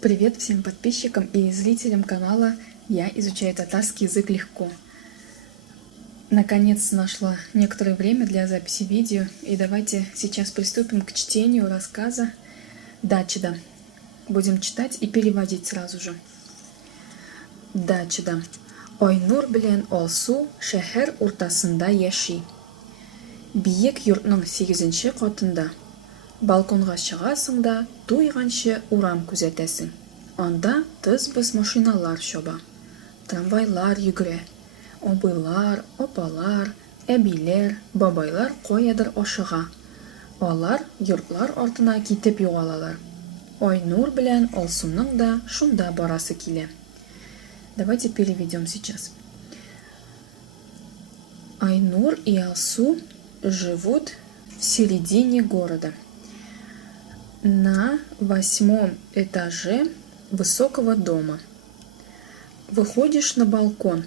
Привет всем подписчикам и зрителям канала «Я изучаю татарский язык легко». Наконец нашла некоторое время для записи видео, и давайте сейчас приступим к чтению рассказа «Дачида». Будем читать и переводить сразу же. Дачида. Айнур белән Алсу шәһәр уртасында яши. Биек йортның 8-нче катында. Балконга чыгасың да туйганчы урам күзәтәсең. Анда тыз-быз машиналар чаба. Трамвайлар йөгерә. Абыйлар, апалар, әбиләр, бабайлар каядыр ашыга. Алар йортлар артына китеп югалалар. Айнур белән Алсуның да шунда барасы килә. Давайте переведем сейчас. Айнур и Алсу живут в середине города. На 8-м этаже высокого дома. Выходишь на балкон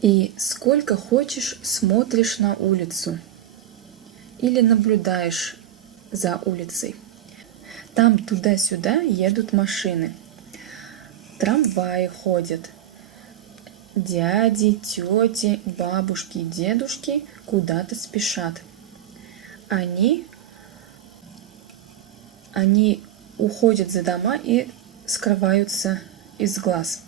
и сколько хочешь смотришь на улицу или наблюдаешь за улицей. Там туда-сюда едут машины. Трамваи ходят. Дяди, тети, бабушки, дедушки куда-то спешат. Они уходят за дома и скрываются из глаз.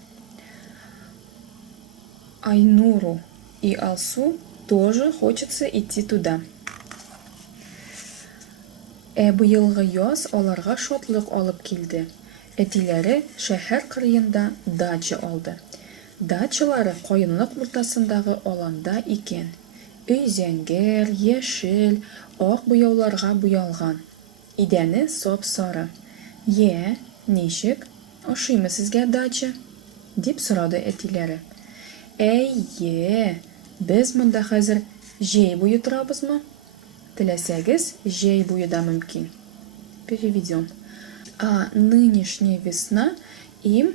Айнуру и Алсу тоже хочется идти туда. Быелгы яз аларга шатлык алып килде. Әтиләре шәһәр кырыенда дача алды. Дачалары каенлык уртасындагы аланда икән. Өй зәңгәр, яшел, ак буяуларга буялган. Идәне сап-сары. Ничек? Ашыймы сезгә дача? Дип сорады әтиләре. Без монда хәзер җәй буе торабызмы? Теләсәгез, җәй буе да мөмкин. Переведем. А нынешняя весна им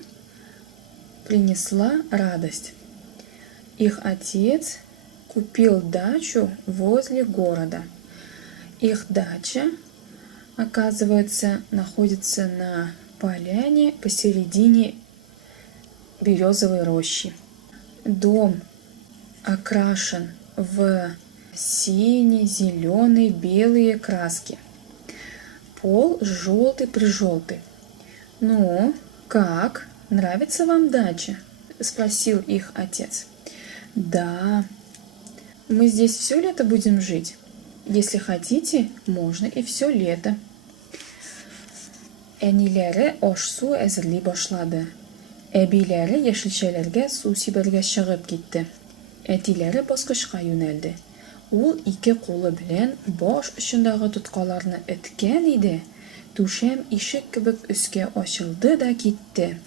принесла радость. Их отец купил дачу возле города. Их дача, оказывается, находится на поляне посередине березовой рощи. Дом окрашен в синие, зеленые, белые краски. Пол желтый-прижелтый. Ну, как? Нравится вам дача? Спросил их отец. Да. Мы здесь все лето будем жить. Если хотите, можно и все лето. Әниләре аш-су әзерли башлады. Әбиләре яшелчәләргә су сибәргә чыгып китте. Әтиләре баскычка юнәлде. Ул ике кулы белән баш очындагы тоткаларны эткән иде. Түшәм ишек кебек өскә ачылды да китте.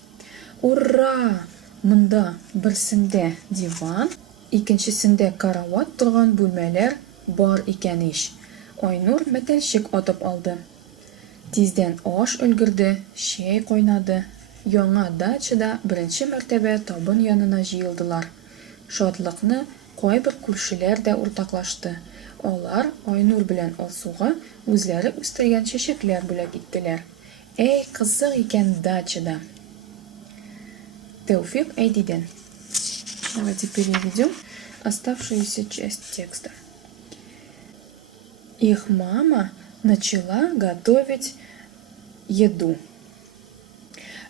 Ура! Монда берсендә диван, икенчесендә карават торган бүлмәләр бар икән иш. Айнур мәтәлчек атып алды. Тиздән аш өлгерде, чәй кайнады. Яңа дачада беренче мәртәбә табын янына җыелдылар. Шатлыкны кайбер күршеләр дә уртаклашты. Алар Айнур белән Алсуга үзләре үстергән чәчәкләр бүләк иттеләр. Кызык икән дачада. Тәүфик Әйдидән. Давайте переведем оставшуюся часть текста. Их мама начала готовить еду.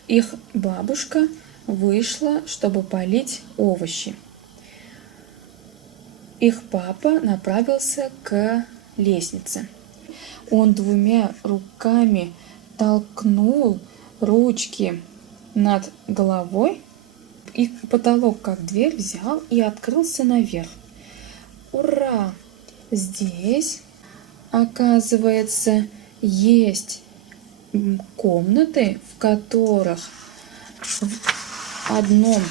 Их бабушка вышла, чтобы полить овощи. Их папа направился к лестнице. Он двумя руками толкнул ручки над головой, и потолок, как дверь, взял и открылся наверх. Ура! Здесь, оказывается, есть комнаты, в которых в одном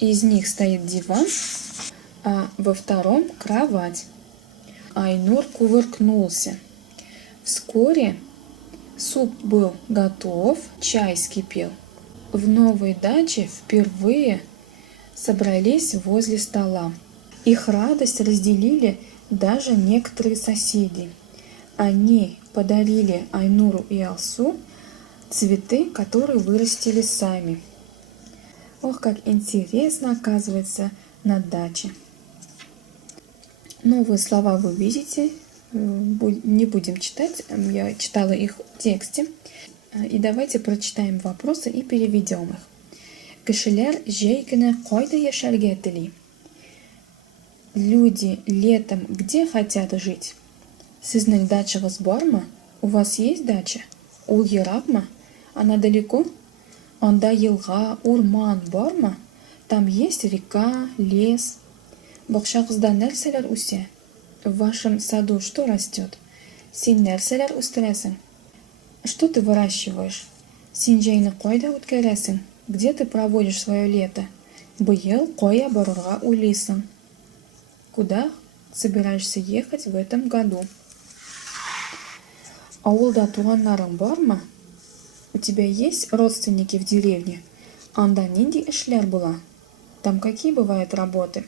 из них стоит диван, а во втором кровать. Айнур кувыркнулся. Вскоре суп был готов, чай вскипел. В новой даче впервые собрались возле стола. Их радость разделили даже некоторые соседи. Они подарили Айнуру и Алсу Цветы, которые вырастили сами. Ох, как интересно оказывается на даче. Новые слова вы видите. Не будем читать, я читала их в тексте. И давайте прочитаем вопросы и переведем их. Кешелер жейкіне қойда яшәргә тели? Люди летом где хотят жить? Сіздің дачағыз бар ма? У вас есть дача? Ул ерак ма? Она далеко? Анда елға, урман бар ма? Там есть река, лес. Бақшағызда нәрселер үсе? В вашем саду что растет? Син нәрселер үстерәсең? Что ты выращиваешь? Син җәйне қойда үткәрәсең? Где ты проводишь свое лето? Быел кая барырга уйлыйсың? Куда собираешься ехать в этом году? Ауылда туганнарың бармы? У тебя есть родственники в деревне? Анда нинди эшләр була? Там какие бывают работы?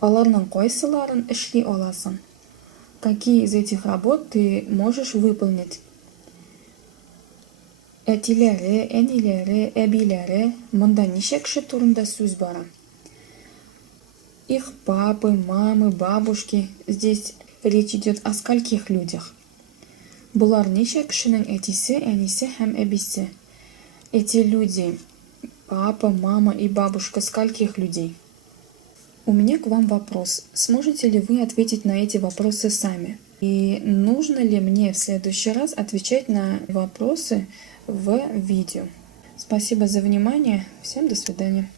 Аларның кайсыларын эшли аласың? Какие из этих работ ты можешь выполнить? Әтиләре, әниләре, әбиләре, монда ничә кеше турында сүз бара? Их папы, мамы, бабушки. Здесь речь идет о скольких людях? Булар ничә кешенең әтисе, әнисе һәм әбисе? Эти люди, папа, мама и бабушка, скольких людей? У меня к вам вопрос. Сможете ли вы ответить на эти вопросы сами? И нужно ли мне в следующий раз отвечать на вопросы в видео? Спасибо за внимание. Всем до свидания.